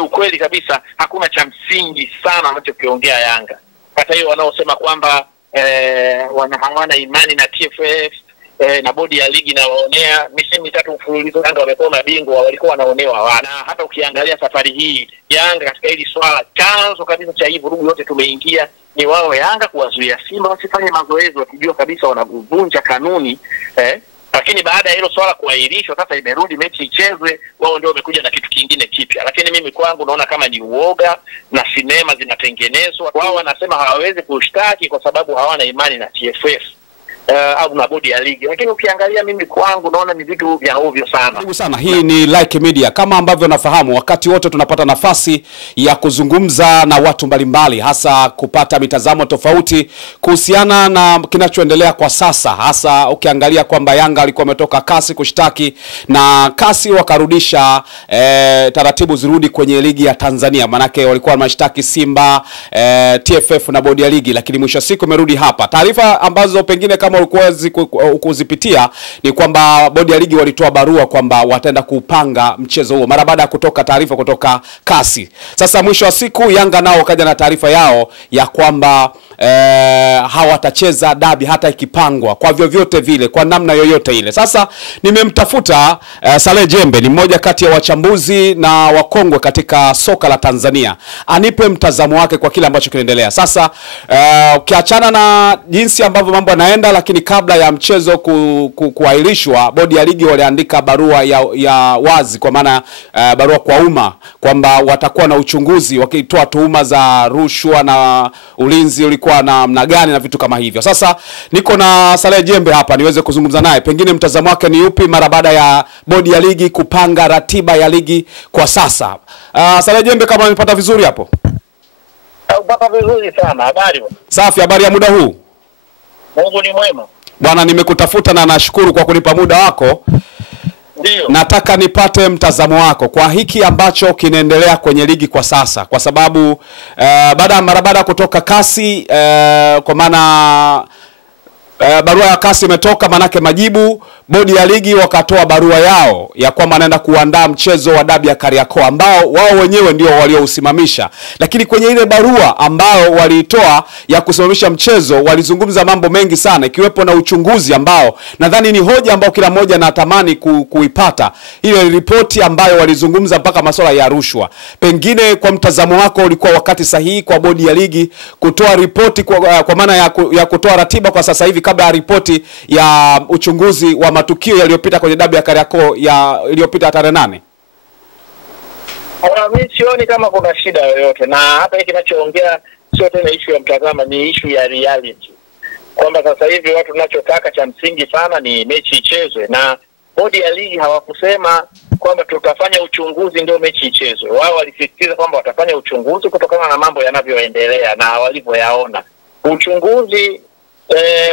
kiukweli kabisa hakuna cha msingi sana wanachokiongea Yanga. Hata hiyo wanaosema kwamba hawana imani na TFF na bodi ya ligi na waonea, misimu mitatu mfululizo Yanga wamekuwa mabingwa, walikuwa wanaonewa wana. Hata ukiangalia safari hii Yanga katika hili swala, chanzo kabisa cha hii vurugu yote tumeingia ni wao Yanga kuwazuia Simba wasifanye mazoezi wakijua kabisa wanavunja kanuni lakini baada ya hilo swala kuahirishwa, sasa imerudi mechi ichezwe, wao ndio wamekuja na kitu kingine kipya. Lakini mimi kwangu naona kama ni uoga na sinema zinatengenezwa. Wao wanasema hawawezi kushtaki kwa sababu hawana imani na TFF au na bodi ya ligi. Lakini ukiangalia mimi kwangu naona ni vitu vya ovyo sana. Karibu sana. Hii ni Like Media. Kama ambavyo nafahamu, wakati wote tunapata nafasi ya kuzungumza na watu mbalimbali, hasa kupata mitazamo tofauti kuhusiana na kinachoendelea kwa sasa. Hasa ukiangalia kwamba Yanga alikuwa ametoka kasi kushtaki na kasi wakarudisha taratibu zirudi kwenye ligi ya Tanzania. Manake walikuwa wanashtaki Simba, TFF na bodi ya ligi, lakini mwisho siku imerudi hapa. Taarifa ambazo pengine kama kuzipitia ni kwamba bodi ya ligi walitoa barua kwamba wataenda kupanga mchezo huo mara baada ya kutoka taarifa kutoka kasi. Sasa mwisho wa siku Yanga nao wakaja na taarifa yao ya kwamba hawatacheza dabi hata ikipangwa kwa vyovyote vile, kwa namna yoyote ile. Sasa nimemtafuta Saleh Jembe, ni mmoja kati ya wachambuzi na wakongwe katika soka la Tanzania, anipe mtazamo wake kwa kile ambacho kinaendelea. Sasa ukiachana na jinsi ambavyo mambo yanaenda, lakini kabla ya mchezo kuahirishwa, bodi ya ligi waliandika barua ya wazi, kwa maana barua kwa umma, kwamba watakuwa na uchunguzi wakitoa tuhuma za rushwa na ulinzi ulikuwa na namna gani na vitu kama hivyo. Sasa niko na Saleh Jembe hapa niweze kuzungumza naye, pengine mtazamo wake ni upi mara baada ya bodi ya ligi kupanga ratiba ya ligi kwa sasa. Saleh Jembe, kama unanipata vizuri hapo? Unapata vizuri sana. Habari? Safi, habari ya muda huu? Mungu ni mwema. Bwana, nimekutafuta na nashukuru kwa kunipa muda wako. Ndio. Nataka nipate mtazamo wako kwa hiki ambacho kinaendelea kwenye ligi kwa sasa, kwa sababu mara baada kutoka kasi, kwa maana barua ya kasi imetoka, manake majibu, bodi ya ligi wakatoa barua yao ya kwamba wanaenda kuandaa mchezo wa dabi ya Kariakoo ambao wao wenyewe ndio waliousimamisha. Lakini kwenye ile barua ambao walitoa ya kusimamisha mchezo walizungumza mambo mengi sana, ikiwepo na uchunguzi ambao nadhani ni hoja ambao kila mmoja anatamani kuipata. Ile ripoti ambayo walizungumza mpaka masuala ya rushwa. Pengine kwa mtazamo wako ulikuwa wakati sahihi kwa bodi ya ligi kutoa ripoti kwa maana ya kutoa ratiba kwa sasa hivi kabla ya ripoti ya uchunguzi wa matukio yaliyopita kwenye dabi ya Kariakoo iliyopita tarehe 8? Mimi sioni kama kuna shida yoyote, na hata hiki kinachoongea sio tena issue ya mtazama, ni issue ya reality. Kwamba sasa hivi watu tunachotaka cha msingi sana ni mechi ichezwe, na bodi ya ligi hawakusema kwamba tutafanya uchunguzi ndio mechi ichezwe. Wao walisisitiza kwamba watafanya uchunguzi kutokana na mambo yanavyoendelea na walivyoyaona. Uchunguzi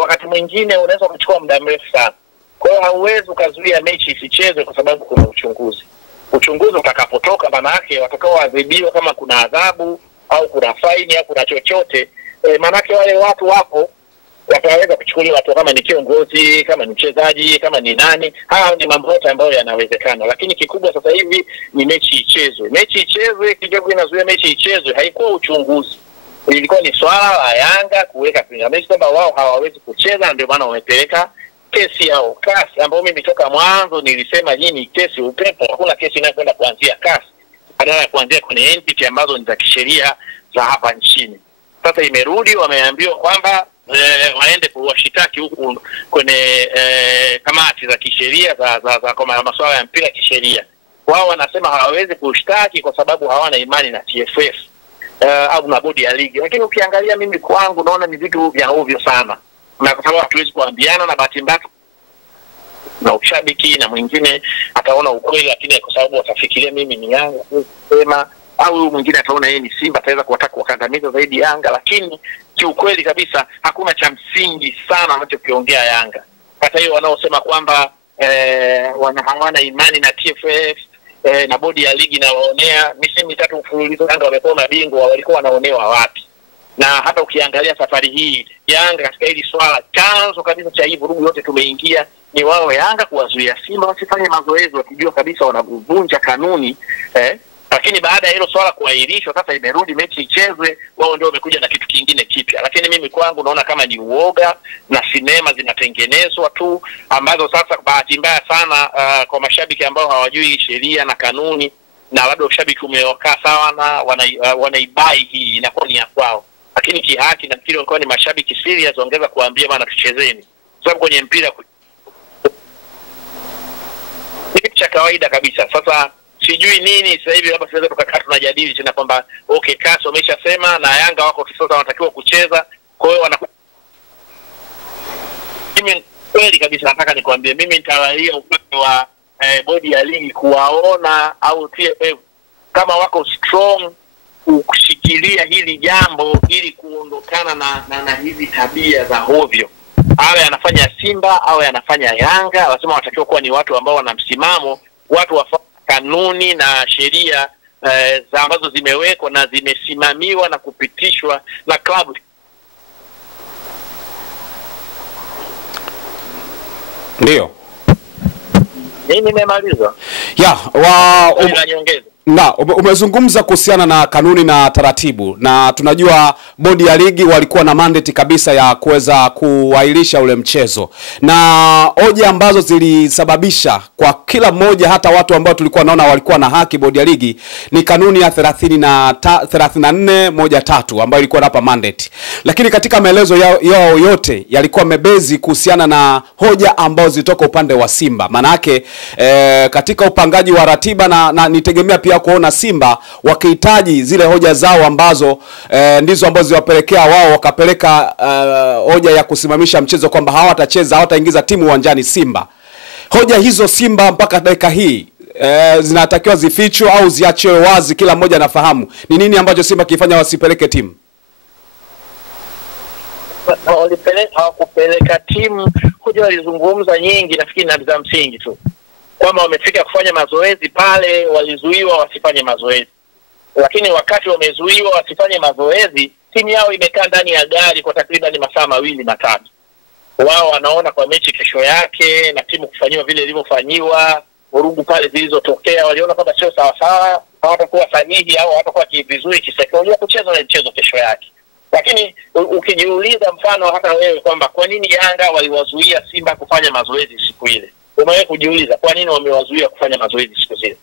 wakati mwingine unaweza kuchukua muda mrefu sana. Kwa hiyo hauwezi ukazuia mechi isichezwe kwa sababu kuna uchunguzi. Uchunguzi utakapotoka, maana yake watakaoadhibiwa, kama kuna adhabu au kuna faini au kuna chochote, maana yake wale watu wapo wataweza kuchukuliwa watu, kama ni kiongozi, kama ni mchezaji, kama ni nani. Haya ni mambo yote ambayo yanawezekana, lakini kikubwa sasa hivi ni mechi ichezwe. Mechi ichezwe, kidogo inazuia mechi ichezwe. Haikuwa uchunguzi, ilikuwa ni swala la Yanga kuweka pingamizi kwamba wao hawawezi kucheza, ndio maana wamepeleka kesi yao kasi, ambayo mimi toka mwanzo nilisema hii ni kesi upepo. Hakuna kesi inayokwenda kuanzia kasi, badala ya kuanzia kwenye entity ambazo ni za kisheria za hapa nchini. Sasa imerudi, wameambiwa kwamba waende kuwashitaki huku kwenye kamati za kisheria za kwa masuala ya mpira kisheria. Wao wanasema hawawezi kushtaki kwa sababu hawana imani na TFF au na bodi ya ligi. Lakini ukiangalia mimi kwangu naona ni vitu vya ovyo sana, na kwa sababu hatuwezi kuambiana, na bahati mbaya na ushabiki na mwingine ataona ukweli, lakini kwa sababu watafikiria mimi ni Yanga kusema, au mwingine ataona yeye ni Simba, ataweza kuwataka wakandamiza zaidi Yanga. Lakini kiukweli kabisa hakuna cha msingi sana wanachokiongea Yanga. Hata hiyo wanaosema kwamba hawana imani na TFF na bodi ya ligi na waonea, misimu mitatu mfululizo Yanga wamekuwa mabingwa, walikuwa wanaonewa wapi? Na hata ukiangalia safari hii Yanga katika hili swala, chanzo kabisa cha hii vurugu yote tumeingia ni wao Yanga kuwazuia Simba wasifanye mazoezi wakijua kabisa wanavunja kanuni Lakini baada ya hilo swala kuahirishwa, sasa imerudi mechi ichezwe, wao ndio wamekuja na kitu kingine kipya. Lakini mimi kwangu naona kama ni uoga na sinema zinatengenezwa tu, ambazo sasa bahati mbaya sana kwa mashabiki ambao hawajui sheria na kanuni, na labda ushabiki umeokaa sawa na wanaibai hii inakuwa ni ya kwao. Lakini kihaki nafikiri wangekuwa ni mashabiki serious, ongeza kuambia bana tuchezeni. Sababu kwenye mpira ni kitu cha kawaida kabisa. Sasa sijui nini sasa hivi labda tunaweza tukakaa tunajadili tena kwamba okay, CAS wameshasema na Yanga wako sasa wanatakiwa kucheza, kwa hiyo mimi kweli kabisa nataka nikwambie, mimi nitaralia upande wa bodi ya ligi kuwaona au TFF kama wako strong kushikilia hili jambo ili kuondokana na hizi tabia za hovyo. Awe anafanya Simba au anafanya Yanga, wasema watakiwa kuwa ni watu ambao wana msimamo, watu wa kanuni na sheria za ambazo zimewekwa na zimesimamiwa na kupitishwa na klabu. Ndio. Mimi nimemaliza. Na umezungumza kuhusiana na kanuni na taratibu, na tunajua bodi ya ligi walikuwa na mandate kabisa ya kuweza kuahirisha ule mchezo, na hoja ambazo zilisababisha kwa kila mmoja, hata watu ambao tulikuwa naona walikuwa na haki bodi ya ligi, ni kanuni ya 34.13 ambayo ilikuwa hapa mandate. Lakini katika maelezo yao yote yalikuwa mebezi kuhusiana na hoja ambazo zitoka upande wa Simba. Maana yake katika upangaji wa ratiba na nitegemea pia kuona Simba wakihitaji zile hoja zao ambazo ndizo ambazo ziwapelekea wao wakapeleka hoja ya kusimamisha mchezo kwamba hawatacheza, hawataingiza timu uwanjani Simba. Hoja hizo Simba mpaka dakika hii zinatakiwa zifichwe au ziachiwe wazi, kila mmoja anafahamu ni nini ambacho Simba kifanya wasipeleke timu. Hawakupeleka timu, hoja walizungumza nyingi, nafikiri na za msingi tu. Kwamba wamefika kufanya mazoezi pale, walizuiwa wasifanye mazoezi. Lakini wakati wamezuiwa wasifanye mazoezi, timu yao imekaa ndani ya gari kwa takriban masaa 2-3. Wao wanaona kwa mechi kesho yake na timu kufanyiwa vile ilivyofanyiwa, vurugu pale zilizotokea, waliona kwamba sio sawa sawa, hawatakuwa sahihi au hawatakuwa vizuri kisaikolojia kucheza na mchezo kesho yake. Lakini ukijiuliza mfano hata wewe kwamba kwa nini Yanga waliwazuia Simba kufanya mazoezi siku ile? Umewahi kujiuliza kwa nini wamewazuia kufanya mazoezi siku zile?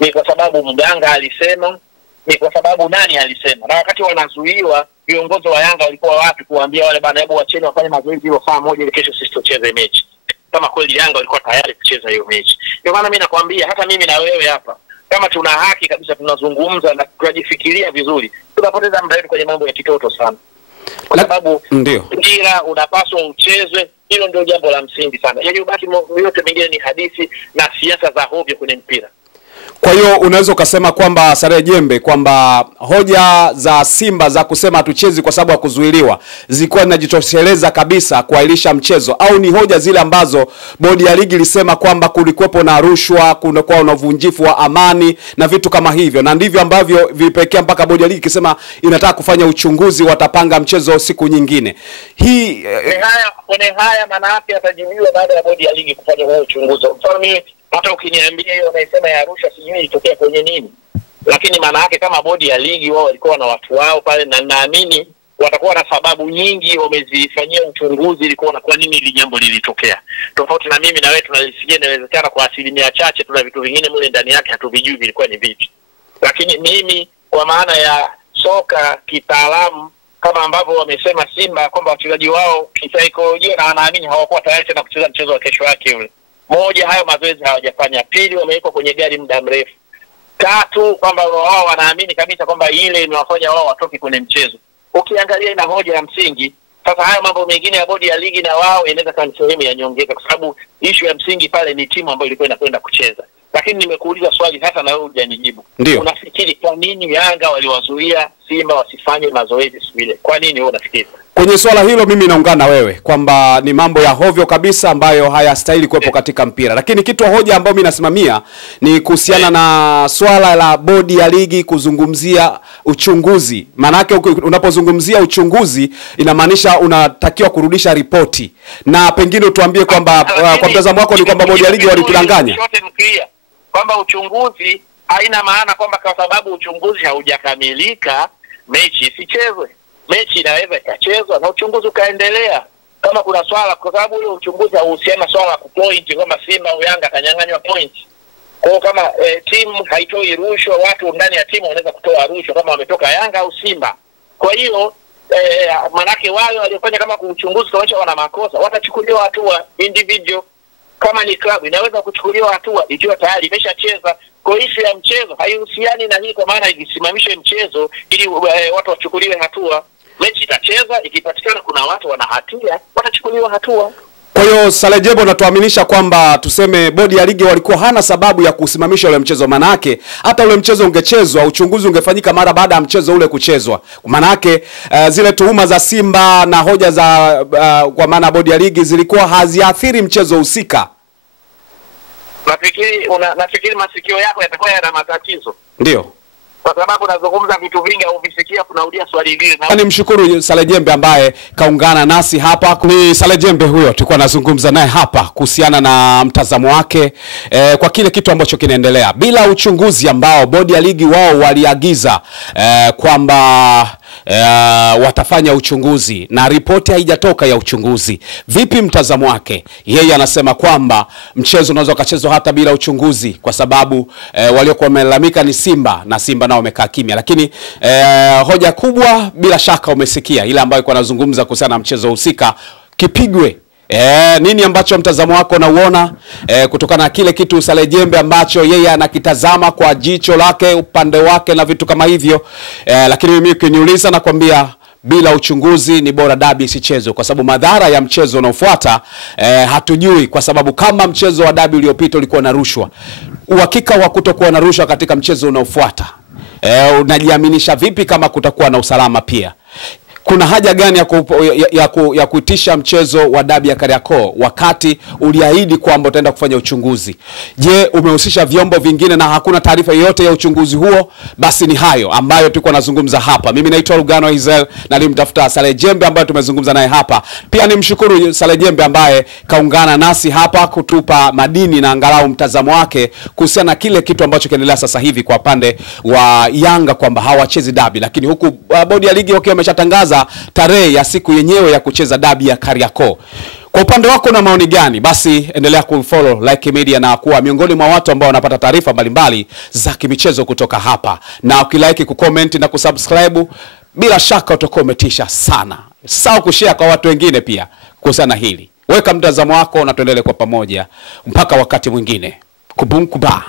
Ni kwa sababu mganga alisema? Ni kwa sababu nani alisema? Na wakati wanazuiwa, viongozi wa Yanga walikuwa wapi kuambia wale bana, hebu wacheni wafanye mazoezi hiyo saa moja ili kesho sisi tucheze mechi? Kama kweli Yanga walikuwa tayari kucheza hiyo mechi. Ndio maana mimi nakwambia hata mimi na wewe hapa, kama tuna haki kabisa tunazungumza na tunajifikiria vizuri, tunapoteza muda wetu kwenye mambo ya kitoto sana. Kwa sababu mpira unapaswa uchezwe, hilo ndio jambo la msingi sana. Yaani baki yote mengine ni hadithi na siasa za hovyo kwenye mpira. Kwa hiyo unaweza ukasema kwamba Sare Jembe kwamba hoja za Simba za kusema hatuchezi kwa sababu ya kuzuiliwa zilikuwa zinajitosheleza kabisa kuahirisha mchezo, au ni hoja zile ambazo bodi ya ligi ilisema kwamba kulikuwepo na rushwa, kunakuwa na uvunjifu wa amani na vitu kama hivyo, na ndivyo ambavyo vilipelekea mpaka bodi ya ligi ikisema inataka kufanya uchunguzi, watapanga mchezo siku nyingine. Hii haya maana yake atajibiwa baada ya bodi ya ligi kufanya huo uchunguzi. Mfano hata ukiniambia hiyo unaisema ya Arusha sijui ilitokea kwenye nini, lakini maana yake kama bodi ya ligi wao walikuwa na watu wao pale, na naamini watakuwa na sababu nyingi wamezifanyia uchunguzi ilikuwa na kwa nini ile jambo lilitokea. Tofauti na mimi na wewe tunalisikia, inawezekana kwa 1% tuna vitu vingine mule ndani yake hatuvijui vilikuwa ni vipi. Lakini mimi kwa maana ya soka kitaalamu, kama ambavyo wamesema Simba kwamba wachezaji wao kisaikolojia na wanaamini hawakuwa tayari tena kucheza mchezo wa kesho yake ule. Moja, hayo mazoezi hawajafanya. Pili, wamewekwa kwenye gari muda mrefu. Tatu, kwamba wao wanaamini kabisa kwamba ile imewafanya wao watoke kwenye mchezo. Ukiangalia ina hoja ya msingi. Sasa hayo mambo mengine ya bodi ya ligi na wao inaweza kama sehemu ya nyongeza, kwa sababu issue ya msingi pale ni timu ambayo ilikuwa inakwenda kucheza. Lakini nimekuuliza swali hata na wewe hujanijibu. Unafikiri kwa nini Yanga waliwazuia Simba wasifanye mazoezi siku ile? Kwa nini wewe unafikiri? Kwenye swala hilo mimi naungana na wewe kwamba ni mambo ya hovyo kabisa ambayo hayastahili kuwepo katika mpira. Lakini kitu hoja ambayo mimi nasimamia ni kuhusiana na swala la bodi ya ligi kuzungumzia uchunguzi. Maana yake unapozungumzia uchunguzi inamaanisha unatakiwa kurudisha ripoti. Na pengine utuambie kwamba kwa mtazamo wako ni kwamba bodi ya ligi walitudanganya. Kwamba uchunguzi haina maana kwamba kwa sababu uchunguzi haujakamilika mechi isichezwe. Mechi inaweza ikachezwa na uchunguzi ukaendelea kama kuna swala, kwa sababu ule uchunguzi hauhusiana swala la kupoint kwamba Simba au Yanga kanyang'anywa point. Kwa kama timu haitoi rushwa, watu ndani ya timu wanaweza kutoa rushwa kama wametoka Yanga au Simba. Kwa hiyo manake wale waliofanya kama kuchunguzi kaonyesha wana makosa, watachukuliwa hatua individual. Kama ni klabu inaweza kuchukuliwa hatua ikiwa tayari imeshacheza. Kwa issue ya mchezo haihusiani na hii, kwa maana ikisimamishe mchezo ili watu wachukuliwe hatua. Mechi itacheza, ikipatikana kuna watu wana hatia, watachukuliwa hatua. Kwa hiyo Saleh Jembe unatuaminisha kwamba tuseme bodi ya ligi walikuwa hana sababu ya kusimamisha ule mchezo, manake hata ule mchezo ungechezwa, uchunguzi ungefanyika mara baada ya mchezo ule kuchezwa. Manake zile tuhuma za Simba na hoja za kwa maana bodi ya ligi zilikuwa haziathiri mchezo husika. Nafikiri masikio yako yatakuwa yana matatizo. Ndio. Kwa sababu nazungumza vitu vingi au visikia kunarudia swali hili. Ni mshukuru Saleh Jembe ambaye kaungana nasi hapa. Ni Saleh Jembe huyo tulikuwa nazungumza naye hapa kuhusiana na mtazamo wake kwa kile kitu ambacho kinaendelea. Bila uchunguzi ambao bodi ya ligi wao waliagiza kwamba watafanya uchunguzi na ripoti haijatoka ya uchunguzi. Vipi mtazamo wake? Yeye anasema kwamba mchezo unaweza ukachezwa hata bila uchunguzi kwa sababu waliokuwa wamelalamika ni Simba na Simba nao wamekaa kimya. Lakini hoja kubwa bila shaka umesikia ile ambayo ilikuwa anazungumza kuhusiana na mchezo husika kipigwe. Nini ambacho mtazamo wako unauona kutokana na kile kitu Saleh Jembe ambacho yeye anakitazama kwa jicho lake upande wake na vitu kama hivyo? Lakini mimi ukiniuliza nakwambia bila uchunguzi ni bora dabi isichezwe, kwa sababu madhara ya mchezo unaofuata hatujui, kwa sababu kama mchezo wa dabi uliopita ulikuwa na rushwa, uhakika wa kutokuwa na rushwa katika mchezo unaofuata unajiaminisha vipi kama kutakuwa na usalama pia? Kuna haja gani ya kuitisha mchezo wa dabi ya Kariakoo wakati uliahidi kwamba utaenda kufanya uchunguzi? Je, umehusisha vyombo vingine na hakuna taarifa yoyote ya uchunguzi huo? Basi ni hayo ambayo tulikuwa nazungumza hapa. Mimi naitwa Lugano Izel na nilimtafuta Saleh Jembe ambaye tumezungumza naye hapa. Pia nimshukuru Saleh Jembe ambaye kaungana nasi hapa kutupa madini na angalau mtazamo wake kuhusiana na kile kitu ambacho kinaendelea sasa hivi kwa pande wa Yanga kwamba hawachezi dabi, lakini huku bodi ya ligi wakiwa wameshatangaza tarehe ya siku yenyewe ya kucheza dabi ya Kariakoo. Kwa upande wako na maoni gani? Basi endelea kufollow Like Media na kuwa miongoni mwa watu ambao wanapata taarifa mbalimbali za kimichezo kutoka hapa. Na ukilike, kucomment na kusubscribe, bila shaka utakuwa umetisha sana. Sawa kushare kwa watu wengine pia kuhusiana hili. Weka mtazamo wako na tuendelee kwa pamoja mpaka wakati mwingine. Kubunkuba.